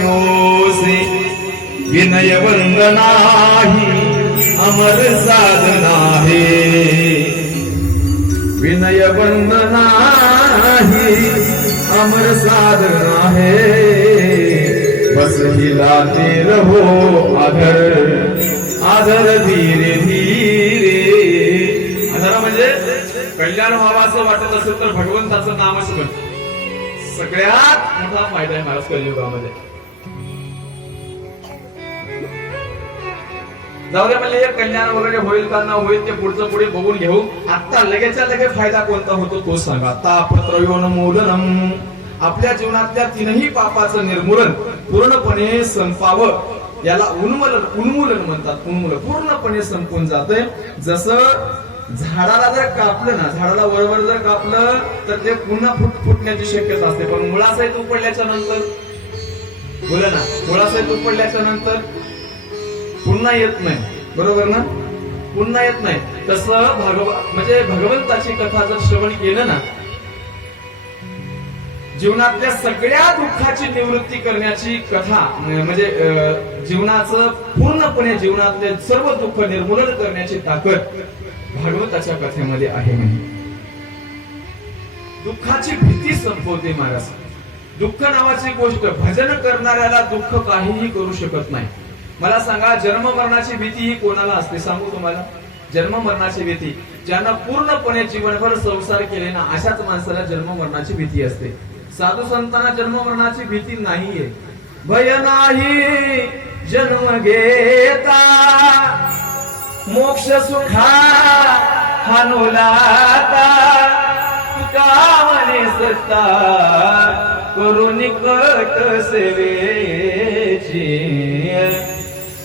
प्राणियों विनय वंदना अमर साधना है विनय वंदना अमर साधना है बस हिलाते रहो आदर आदर धीरे धीरे. आदर म्हणजे कल्याण व्हावा असं वाटत असेल तर भगवंताचं नाम असं सगळ्यात मोठा फायदा आहे महाराज कलियुगामध्ये जाऊ दे हे कल्याण वगैरे होईल का न होईल ते पुढचं पुढे बघून घेऊ. आता लगेचच्या लगेच फायदा कोणता होतो तो सांगा. तापत्रयोन्मूलनम आपल्या जीवनातल्या तीनही पापाचं निर्मूलन पूर्णपणे संपावं. याला उन्मूलन उन्मूलन म्हणतात उन्मूलन. पूर्णपणे संपून जाते जसं झाडाला जर कापलं ना झाडाला वरवर जर कापलं तर ते पुन्हा फुट फुटण्याची शक्यता असते. पण मुळासहित उपडल्याच्या नंतर बोला ना मुळासहित उपडल्याच्या नंतर पुन्हा येत नाही. बरोबर ना? पुन्हा येत नाही. तसं भागव म्हणजे भगवंताची कथा जर श्रवण केलं ना जीवनातल्या सगळ्या दुःखाची निवृत्ती करण्याची कथा म्हणजे अं, जीवनाचं पूर्णपणे जीवनातले सर्व दुःख निर्मूलन करण्याची ताकद भागवताच्या कथेमध्ये आहे म्हणजे दुःखाची भीती संपवते महाराज. दुःख नावाची गोष्ट भजन करणाऱ्याला दुःख काहीही करू शकत नाही. मला सांगा जन्म मरणाची भीती ही कोणाला असते? सांगू तुम्हाला. जन्म मरणाची भीती. ज्यांना पूर्णपणे जीवनभर संसार केले ना अशाच माणसाला जन्म मरणाची भीती असते. साधू संतांना जन्म मरणाची भीती नाहीये. भय नाही जन्म घेता. मोक्ष सुखा हनुलाता. तुका म्हणे सत्ता करून कट सेवेची.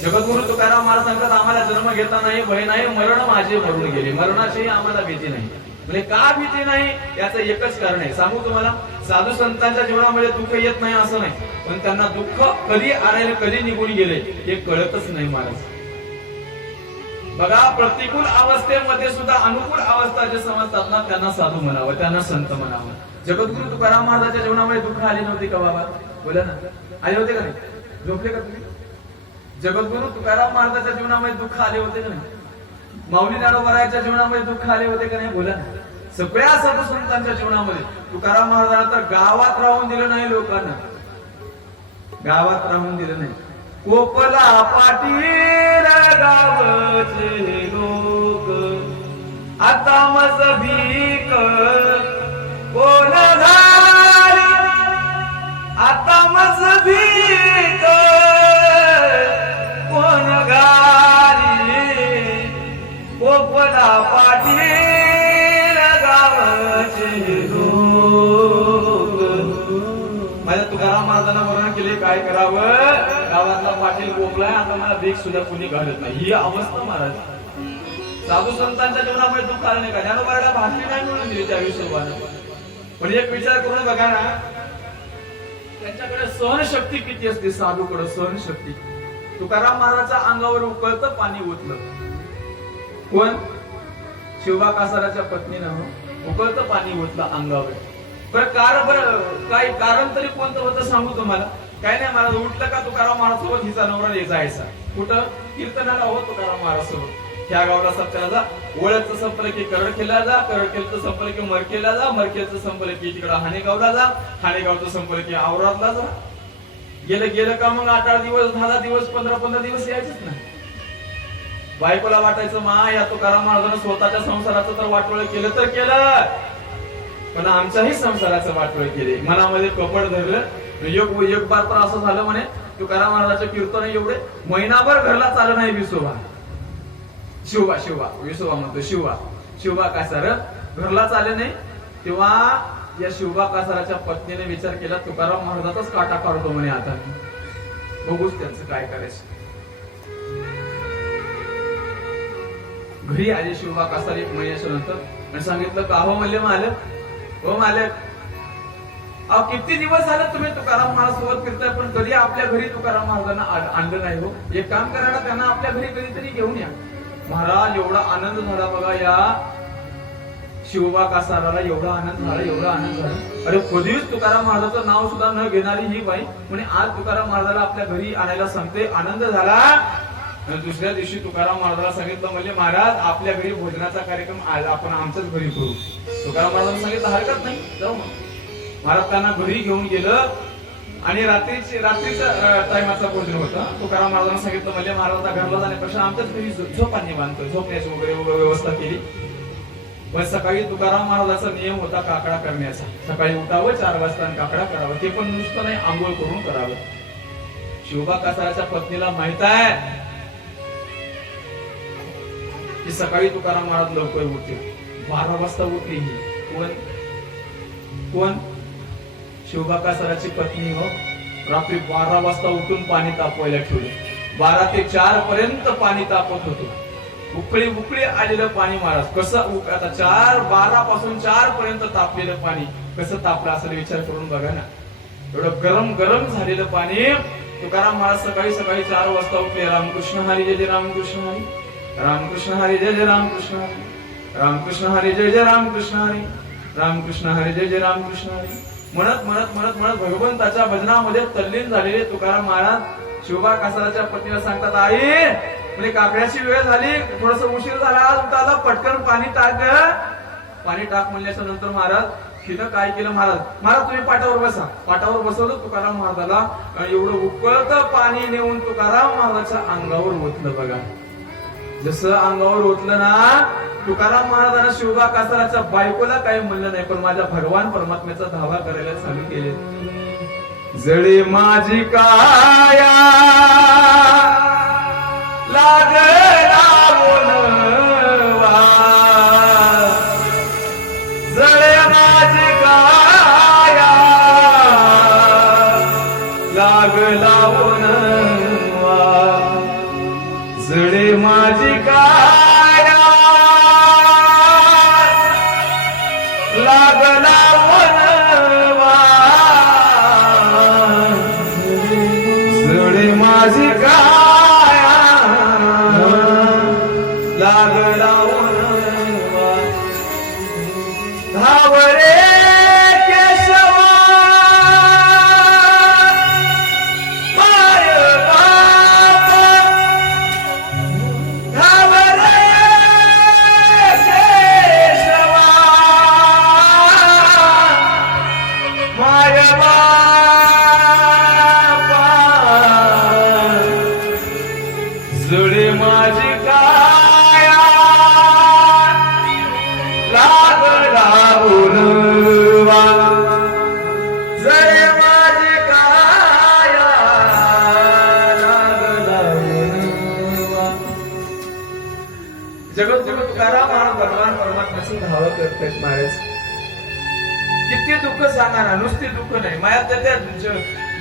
जगद्गुरु तुकाराम महाराज सांगतात आम्हाला जन्म घेता नाही भय नाही मरण माझे मरून गेले. मरणाची आम्हाला भीती नाही. म्हणजे का भीती नाही? याचं एकच कारण आहे. सांगू तुम्हाला साधू संतांच्या जीवनामध्ये दुःख येत नाही असं नाही. पण त्यांना दुःख कधी आणायला कधी निघून गेले हे कळतच नाही महाराज. बघा प्रतिकूल अवस्थेमध्ये सुद्धा अनुकूल अवस्था जे समजतात ना त्यांना साधू म्हणावं त्यांना संत म्हणावं. जगद्गुरु तुकाराम महाराजांच्या जीवनामध्ये दुःख आले नव्हते का बाबा? बोला ना. आले होते का नाही? झोपले का तुम्ही? जगद्गुरु तुकाराम महाराजांच्या जीवनामध्ये दुःख आले होते का नाही? माऊली ज्ञानोबरायाच्या जीवनामध्ये दुःख आले होते का नाही? बोला सगळ्या साधू संतांच्या जीवनामध्ये तुकाराम महाराजांना तर गावात राहून दिलं नाही लोकांना. गावात राहून दिलं नाही. कोपला पाटील गावचे लोक. आता मज भीक कोण झाली? आता मज भीक काय करावं? गावातला पाटील गोपलाय आता मला भीक सुद्धा कुणी घालत नाही. ही अवस्था महाराज साधू संतांच्या जीवनामध्ये दुःख आलं नाही का? ज्ञानोबाला भाकरी नाही मिळून दिली त्या हिशोबानं पण एक विचार करून बघा ना. त्यांच्याकडे सहनशक्ती किती असते साधूकडे? सहनशक्ती. तुकाराम महाराजाच्या अंगावर उकळतं पाणी ओतलं. कोण? शिवबा कासाराच्या पत्नीनं हो. उकळतं पाणी ओतलं अंगावर. बरं कारण बरं काय कारण तरी कोणतं होतं सांगू तुम्हाला? काय नाही महाराज उठलं का तुकाराम महाराज सोबत हिचा नवरा जायचा कुठं? कीर्तनाला हो तुकाराम महाराज सोबत ह्या गावाला सप्त्याला जा. ओळखचं संपलं की करडखेला जा करडखेलचं संपलं की मरकेला जा मरकेलचं संपलं की तिकडं हाणेगावला जा हाणेगावचं संपलं की औरातला जा. गेलं गेलं का मग? आठ आठ दिवस दहा दहा दिवस पंधरा पंधरा दिवस यायचेच ना बायकोला वाटायचं मा या तुकाराम महाराजांना स्वतःच्या संसाराचं तर वाटोळ केलं तर केलं. पण आमच्याही संसाराचं वाटोळ केले मनामध्ये कपड धरलं योग योग बार तर असं झालं म्हणे तुकाराम महाराजाच्या कीर्तन एवढे महिनाभर घरला चाललं नाही विसोबा. शिवबा शिवबा विसोबा म्हणतो शिवबा. शिवबा कासार सर घरला चाले नाही तेव्हा या शिवबा कासाराच्या पत्नीने विचार केला तुकाराम महाराजाचाच काटा काढतो म्हणे आता. मी. बघूच त्यांचं काय करायचं. घरी आले शिवबा कासार एक महिन्याच्या नंतर आणि सांगितलं का हो म्हणले मालक? हो मालक किती दिवस झालं तुम्ही तुकाराम महाराजसोबत फिरताय पण कधी आपल्या घरी तुकाराम महाराजांना आणलं नाही हो. एक काम करायला त्यांना आपल्या घरी कधीतरी घेऊन या. महाराज एवढा आनंद झाला बघा या शिवबा कासाराला एवढा आनंद झाला एवढा आनंद झाला. अरे कधीच तुकाराम महाराजाचं नाव सुद्धा न घेणारी ही बाई म्हणे आज तुकाराम महाराजाला आपल्या घरी आणायला सांगते आनंद झाला. दुसऱ्या दिवशी तुकाराम महाराजाला सांगितलं म्हणजे महाराज आपल्या घरी भोजनाचा कार्यक्रम आज आपण आमच्याच घरी करू. तुकाराम महाराजांना सांगितलं हरकत नाही जाऊ मग महाराज त्यांना घरी घेऊन गेलं. आणि रात्रीची रात्रीच्या टायमाचा भोजन होता. तुकाराम महाराजांना सांगितलं म्हणजे महाराजांना घरला जाण्यापेक्षा आमच्याच घरी झोपांनी बांधतो झोपण्याची वगैरे व्यवस्था केली. पण सकाळी तुकाराम महाराजाचा नियम होता काकडा करण्याचा. सकाळी उठावं चार वाजता आणि काकडा करावं. ते पण नुसतं नाही आंघोळ करून करावं. शिवबा कासाराच्या पत्नीला माहीत आहे की सकाळी तुकाराम महाराज लवकर उठते बारा वाजता उठली ही कोण? कोण? शिवबा कासाराची पत्नी हो. रात्री बारा वाजता उठून पाणी तापवायला ठेवले. बारा ते चार पर्यंत पाणी तापत होते. उकळी उकळी आलेलं पाणी महाराज. कसं आता चार बारा पासून चार पर्यंत तापलेलं पाणी. कसं तापलं असं विचार करून बघा ना. एवढं गरम गरम झालेलं पाणी. तुकाराम महाराज सकाळी सकाळी चार वाजता उठले. रामकृष्ण हरी जय जय रामकृष्ण हरी. रामकृष्ण हरी जय जय रामकृष्ण हरी. रामकृष्ण हरी जय जय रामकृष्ण हरी. रामकृष्ण हरी जय जय रामकृष्ण हरी. म्हणत म्हणत म्हणत म्हणत भगवंताच्या भजनामध्ये तल्लीन झालेले तुकाराम महाराज शिवबा कासाराच्या पत्नीला सांगतात आई म्हणजे काकड्याची वेळ झाली थोडस उशीर झाला आज उठाला पटकन पाणी टाक. पाणी टाक म्हणल्याच्या नंतर महाराज तिनं काय केलं महाराज? महाराज तुम्ही पाटावर बसा. पाटावर बसवलं तुकाराम महाराजाला एवढं उकळत पाणी नेऊन तुकाराम महाराजाच्या अंगावर ओतलं बघा. जसं अंगावर ओतलं ना तुकाराम महाराजांना शिवबा कासाराच्या बायकोला काही म्हणलं नाही पण माझ्या भगवान परमात्म्याचा धावा करायला चालू केले. जळे माझी काया लागला जळे माझी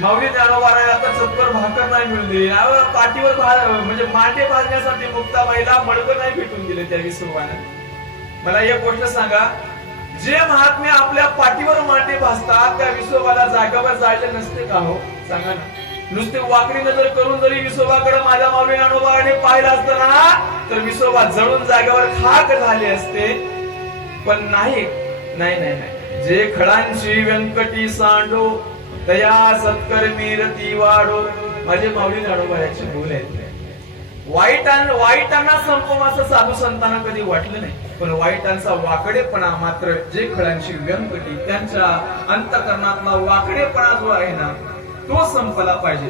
ज- माऊली ज्ञानोबाराला आता भाकर नाही मिळली पाठीवर भा- म्हणजे मांडे भाजण्यासाठी मुक्ताबाईला मडकं नाही भेटून गेले त्या विसर्वानं मला एक गोष्ट सांगा. जे महात्मे आपल्या पाठीवर मांडे भासतात त्या विसोबाला जागावर जायला नसते का हो? सांगा ना. नुसते वाकडी नजर करून जरी विसोबाकडे माझ्या मावळी ज्ञानोबाने पाहिलं असतं ना तर विसोबा जळून जागेवर खाक झाले असते. पण नाही नाही नाही नाही. जे खडांची व्यंकटी सांडो तया सत्कर्मी रती वाढो. माझे माऊली जाडोबायाचे बोल आहेत वाईटां वाईटांना संपव असं साधू संतांना कधी वाटलं नाही. पण वाईटांचा वाकडेपणा मात्र जे खळांची व्यंकटी त्यांच्या अंतकरणातला वाकडेपणा जो आहे ना तो संपला पाहिजे.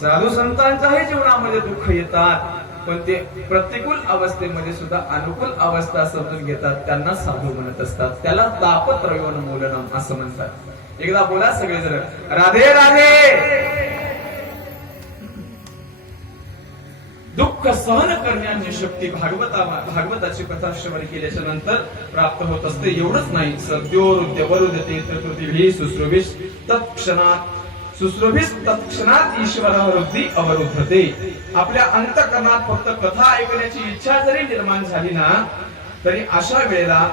साधू संतांच्याही जीवनामध्ये दुःख येतात पण ते प्रतिकूल अवस्थेमध्ये सुद्धा अनुकूल अवस्था समजून घेतात. त्यांना साधू म्हणत असतात. त्याला तापत्रयोन मूलनम असं म्हणतात. एकदा बोला सगळेजण. राधे राधे! दुःख सहन करण्याची शक्ती भागवता भागवताची कथा श्रवण केल्याच्यानंतर प्राप्त होत असते. एवढंच नाही सद्योरुद्य वरुदते तत्पृथ्वी सुश्रुभिष तत्क्षणात सुश्रुभिष तत्क्षणात ईश्वरावृद्धी अवरुद्धते. आपल्या अंतकरणात फक्त कथा ऐकण्याची इच्छा जरी निर्माण झाली ना तरी अशा वेळेला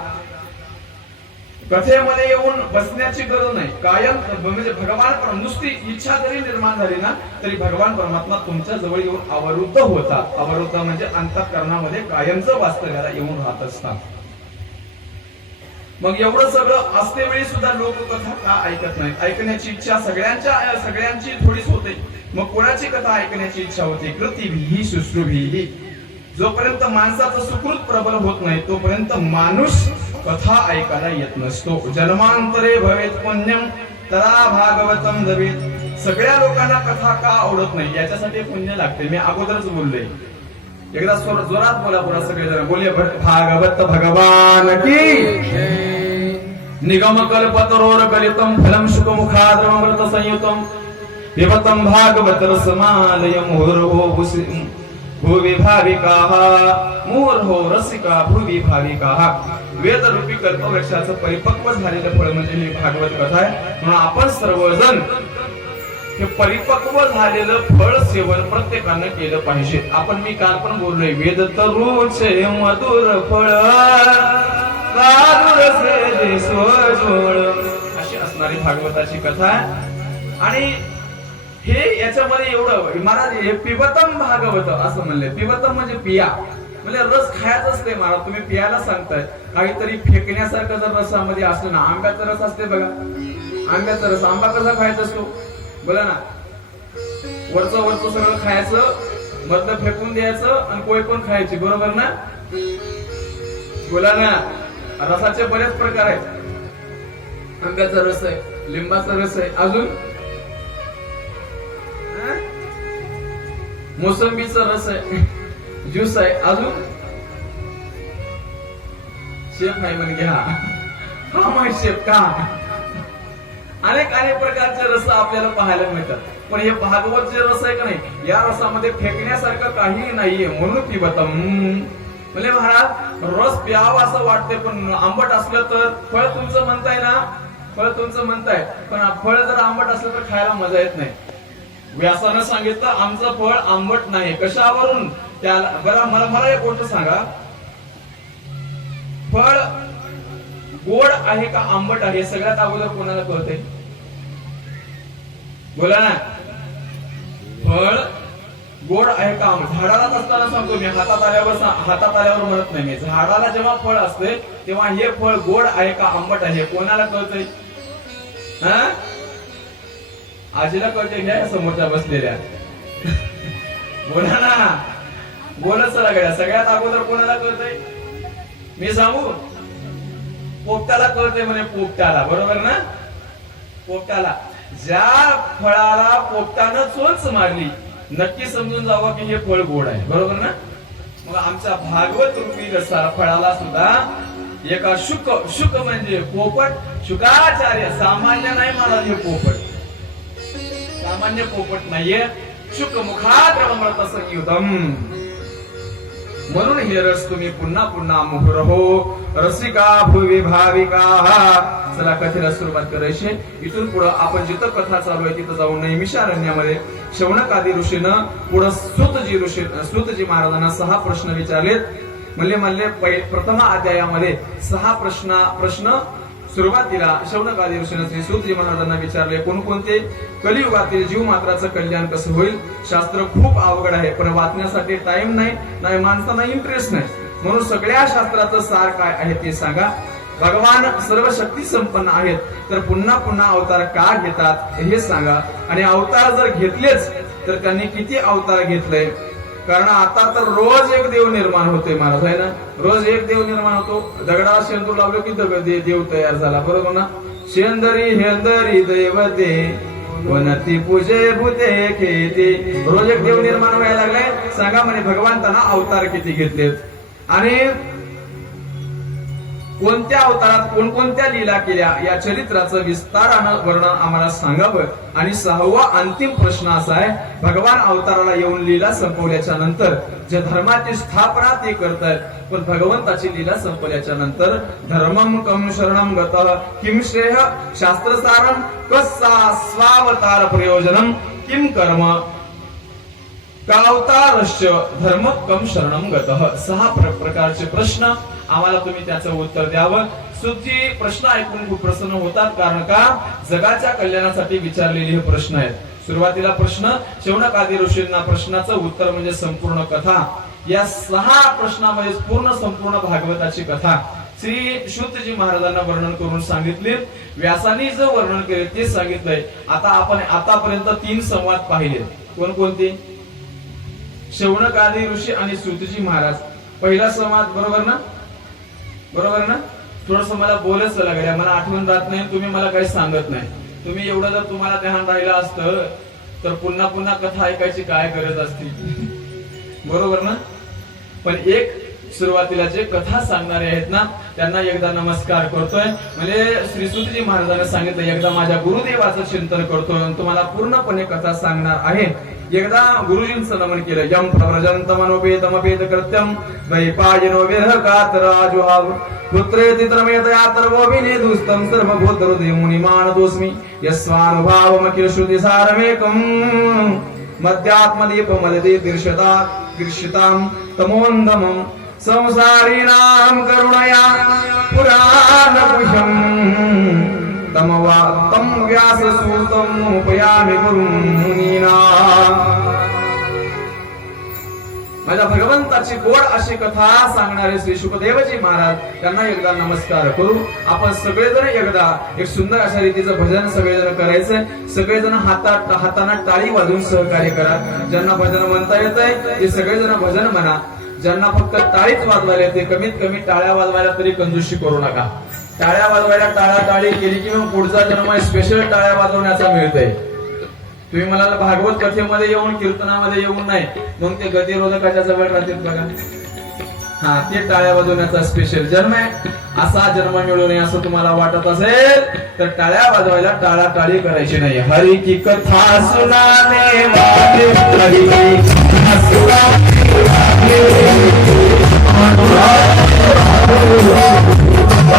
कथेमध्ये येऊन बसण्याची गरज नाही. कायम म्हणजे भगवान पर- नुसती इच्छा जरी निर्माण झाली ना तरी भगवान परमात्मा तुमच्या जवळ येऊन अवरुद्ध होतात. अवरुद्ध म्हणजे अंतकरणामध्ये कायमच वास्तव्याला येऊन राहत असतात. मग एवढं सगळं असते वेळी सुद्धा लोक कथा का ऐकत नाही? ऐकण्याची इच्छा सगळ्यांच्या सगळ्यांची थोडीच होते. मग कोणाची कथा ऐकण्याची इच्छा होते? कृतीभी शुश्रूभी जोपर्यंत माणसाचं सुकृत प्रबल होत नाही तोपर्यंत माणूस कथा ऐकायला येत नसतो. जन्मांतरे भवेत पुण्यम तरा भागवतम जवेत सगळ्या लोकांना कथा का आवडत नाही? याच्यासाठी पुण्य लागते. मी अगोदरच बोललोय. एकदा स्वर जोरात बोला पुरा सगळे जण बोले भागवत भगवान की? निगम कल्पतरोर कलितम फलम शुक संयुतम. विभतम भागवत रसमालयम मुहुर्हो भुवि भाविकाः मुहुर्हो रसिका भुवि भाविकाः वेद रूपी कल्पवृक्षाचं परिपक्व झालेलं फळ म्हणजे ही भागवत कथा आहे. म्हणून आपण सर्वजण हे परिपक्व झालेलं फळ सेवन प्रत्येकानं केलं पाहिजे. आपण मी काल पण बोललोय वेद तरुचे मधुर फळ साधुर अशी असणारी भागवताची कथा आहे. आणि हे याच्यामध्ये एवढं महाराज हे पिबतम भागवत असं म्हणले. पिबतम म्हणजे पिया. म्हणजे रस खायचं असते महाराज तुम्ही पियाला सांगताय. काहीतरी फेकण्यासारखं जर रसामध्ये असलं ना आंब्याचा रस असते बघा. आंब्याचा रस आंबा कसा खायचा असतो? बोला ना. वरचं वरचं सगळं खायचं मधलं फेकून द्यायचं आणि कोय पण खायची बरोबर ना? बोला ना. रसाचे बरेच प्रकार आहेत. आंब्याचा रस आहे लिंबाचा रस आहे. अजून? मोसंबीचा रस आहे. ज्यूस आहे. अजून? शेफ नाही म्हण घ्या. हा माय शेफ का? अनेक अनेक प्रकारचे रस आपल्याला पाहायला मिळतात. पण हे भागवत जे रस आहे का नाही या रसामध्ये फेकण्यासारखं काही नाहीये. म्हणून पिबतम म्हणजे महाराज रस प्यावा असं वाटते पण आंबट असलं तर फळ तुमचं म्हणताय ना? फळ तुमचं म्हणताय. पण फळ जर आंबट असलं तर खायला मजा येत नाही. व्यासानं सांगितलं आमचं फळ आंबट नाही. कशावरून? त्याला बरं मला मला एक गोष्ट सांगा. फळ गोड आहे का आंबट आहे? सगळ्यात अगोदर कोणाला कळते बोला ना. फळ गोड आहे का आंबट? झाडालाच असताना सांगतो मी हातात आल्यावर हातात आल्यावर म्हणत नाही मी. झाडाला जेव्हा फळ असते तेव्हा हे फळ गोड आहे का आंबट आहे? कोणाला कळतंय? हा? आजीला कळते घ्या समोरच्या बसलेल्या. बोला ना. बोलत चला गड्या. सगळ्यात अगोदर कोणाला कळतंय? मी सांगू? पोपटाला कळतय म्हणे पोपटाला. बरोबर ना? पोपटाला. ज्या फळाला पोपटानं चोच मारली नक्की समजून जावं की हे फळ गोड आहे. बरोबर ना? मग आमचा भागवत रूपी रसा फळाला सुद्धा एका शुक शुक म्हणजे पोपट. शुकाचार्य. सामान्य नाही मला हे पोपट. सामान्य पोपट नाहीये. शुक मुखात रमत संयुतम म्हणून हे रस तुम्ही पुन्हा पुन्हा मुहुर हो रसिका भुवी भाविका. चला कथेला सुरुवात करायची इथून पुढे आपण जिथं कथा चालू आहे तिथं जाऊन नैमिषारण्यामध्ये शौनकादी ऋषीनं पुढे सुतजी ऋषी सुतजी महाराजांना सहा प्रश्न विचारलेत. म्हणले म्हणले प्रथम अध्यायामध्ये सहा प्रश्न प्रश्न सुरुवातीला शौनकादी ऋषीनं श्री सूतजी महाराजांना विचारले कोणकोणते कलियुगातील जीव मात्राचं कल्याण कसं होईल? शास्त्र खूप अवघड आहे पण वाचण्यासाठी टाइम नाही नाही माणसांना इंटरेस्ट नाही. म्हणून सगळ्या शास्त्राचं सार काय आहे ते सांगा. भगवान सर्व शक्ती संपन्न आहेत तर पुन्हा पुन्हा अवतार का घेतात हे सांगा. आणि अवतार जर घेतलेच तर त्यांनी किती अवतार घेतले? कारण आता तर रोज एक देव निर्माण होतोय महाराज आहे ना? रोज एक देव निर्माण होतो. दगडा शेंदूर लावलं की दगड देव तयार झाला बरोबर ना? शेंदरी हेंदरी दैवते वनती पूजे भूते खेते रोज एक देव निर्माण व्हायला लागलाय. सांगा म्हणे भगवंताना अवतार किती घेतलेत? आणि कोणत्या अवतारात कोणकोणत्या लीला केल्या या चरित्राचं विस्तारानं वर्णन आम्हाला सांगावं? आणि सहावा अंतिम प्रश्न असा आहे भगवान अवताराला येऊन लीला संपवल्याच्या नंतर जे धर्माची स्थापना ते करतायत पण भगवंताची लीला संपल्याच्या नंतर धर्मम कम शरणम गत किम श्रेय शास्त्रसारम कसा स्वावतार प्रयोजनम किम कर्म कावतारश्च धर्म कम शरणम गत। सहा प्र- प्रकारचे प्रश्न आम्हाला तुम्ही त्याचं उत्तर द्यावं. सुद्धी प्रश्न ऐकून खूप प्रसन्न होतात कारण का? जगाच्या कल्याणासाठी विचारलेले हे प्रश्न आहेत. सुरुवातीला प्रश्न शेवणक आदी ऋषींना प्रश्नाचं उत्तर म्हणजे संपूर्ण कथा. या सहा प्रश्नामध्ये पूर्ण संपूर्ण भागवताची कथा. श्री शुद्धजी महाराजांना वर्णन करून सांगितले व्यासानी जे वर्णन केले ते सांगितलंय. आता आपण आतापर्यंत तीन संवाद पाहिले. कोणकोणते? शेवणक आदी ऋषी आणि सुतजी महाराज. पहिला संवाद बरोबर ना? बरोबर ना? थोडस मला बोलच लागेल मला आठवण राहत नाही तुम्ही मला काही सांगत नाही. तुम्ही एवढं जर तुम्हाला ध्यान राहिलं असतं तर पुन्हा पुन्हा कथा ऐकायची काय गरज असती? बरोबर ना? पण एक सुरुवातीला जे कथा सांगणारे आहेत ना त्यांना एकदा नमस्कार करतोय. म्हणजे श्रीसुतजी महाराजांना सांगितलं एकदा माझ्या गुरुदेवाचं चिंतन करतोय तुम्हाला पूर्णपणे कथा सांगणार आहे. एकदा गुरुजींचं नमन केलं यम प्रव्रजंतमनोपेतमपेत कृत्यम वैपायनो विरह कातराजुहाव पुत्रेति त्रमेतया तर्वोभिनेदुस्तं सर्वभूतहृदय मुनिमानतोऽस्मि यस्वानुभावमखिल श्रुतिसारमेकम् मध्यात्मदीपमलते दीर्षता दीर्षतां तमोन्धमम् संसारीणां करुणया पुराणपुषम् तमवा तं व्याससूतम् उपयामि गुरुं मुनीना. माझ्या भगवंताची गोड अशी कथा सांगणारे श्री शुकदेवजी महाराज त्यांना एकदा नमस्कार करू. आपण सगळेजण एकदा एक सुंदर अशा रीतीचं भजन सगळेजण करायचंय. सगळेजण हातात हाताना टाळी वाजवून सहकार्य करा. ज्यांना भजन म्हणता येत आहे ते सगळेजण भजन म्हणा. ज्यांना फक्त टाळीच वाजवायला येते कमीत कमी टाळ्या वाजवायला तरी कंजूशी करू नका. टाळ्या वाजवायला टाळा टाळी केली की मग पुढचा जन्म स्पेशल टाळ्या वाजवण्याचा मिळतंय. तुम्ही मला भागवत कथेमध्ये येऊन कीर्तनामध्ये येऊन नाही म्हणून ते गतिरोधकाच्या जवळ राहतील बघा. हा ते टाळ्या वाजवण्याचा स्पेशल जन्म आहे. असा जन्म मिळू नये असं तुम्हाला वाटत असेल तर टाळ्या वाजवायला टाळा टाळी करायची नाही. हरी की कथा सुनाने वाले हरी की कथा सुनाने